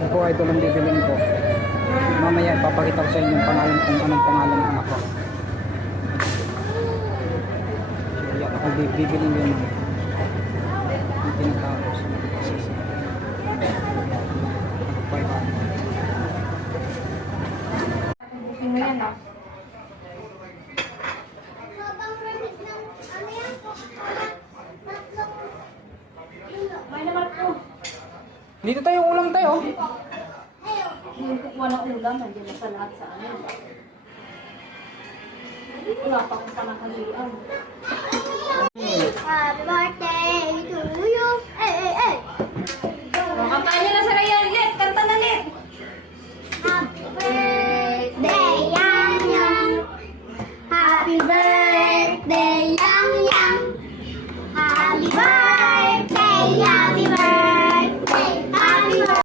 Ito po ay tulong bibilin ko. Mamaya ipapakita ko sa inyo yung pangalan kung anong pangalan ng anak ko. So yan, ako bibilin yun. Yung tinatapos. Bukin mo yan ah. May naman po. Dito tayo ulam tayo. Yung kukuha ng ulam, nandiyan na sa lahat sa amin. Wala pa akong panakalian. Happy birthday to